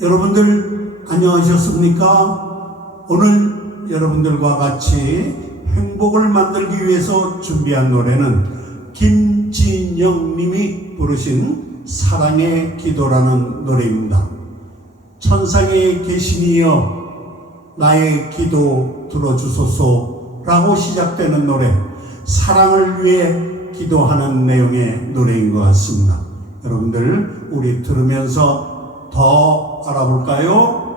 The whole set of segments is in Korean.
여러분들 안녕하셨습니까? 오늘 여러분들과 같이 행복을 만들기 위해서 준비한 노래는 김진영 님이 부르신 사랑의 기도라는 노래입니다. 천상에 계시니여 나의 기도 들어주소서 라고 시작되는 노래 사랑을 위해 기도하는 내용의 노래인 것 같습니다. 여러분들 우리 들으면서 더 알아볼까요?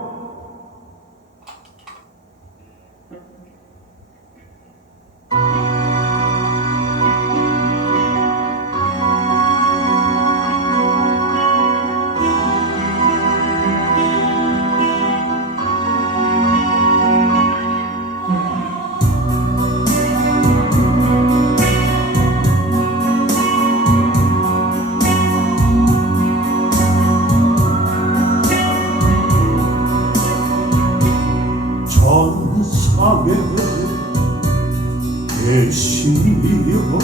계시여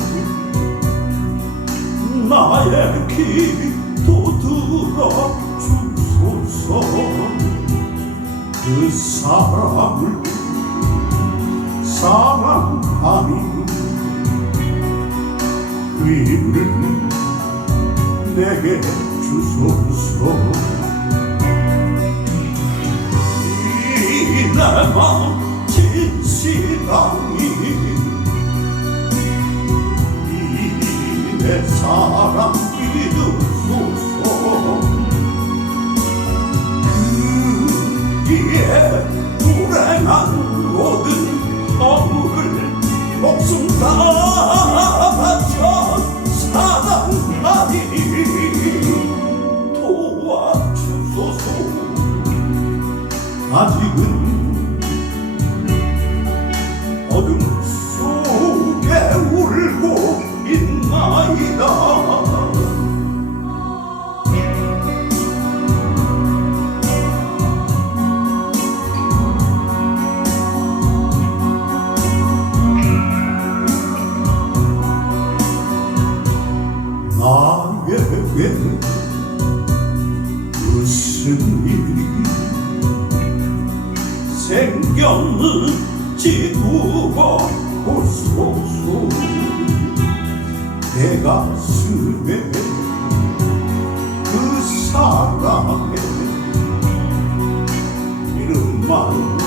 나의 기도 들어주소서. 그 사랑을 사랑하는 그 일을 내게 주소서. 이내맘 진실하니 이내 사랑 믿으소서 그기에 불행한 모든 허물을 목숨 다 바쳐 사랑하니 나에게 무슨 일이 생겼는지 물어보소서 내 가슴에 그 사랑의 이름만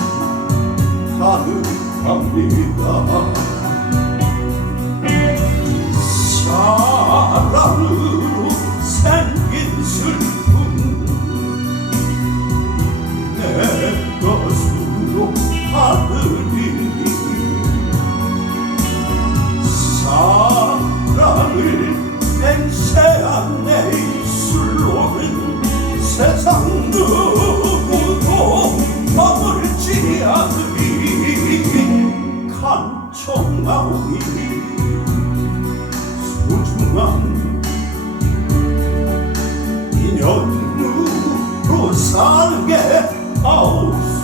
가득합니다 냄새 안내 술로는 세상 누구도 버물지 않으리 간청하오니 소중한 인연으로 살게 하옵소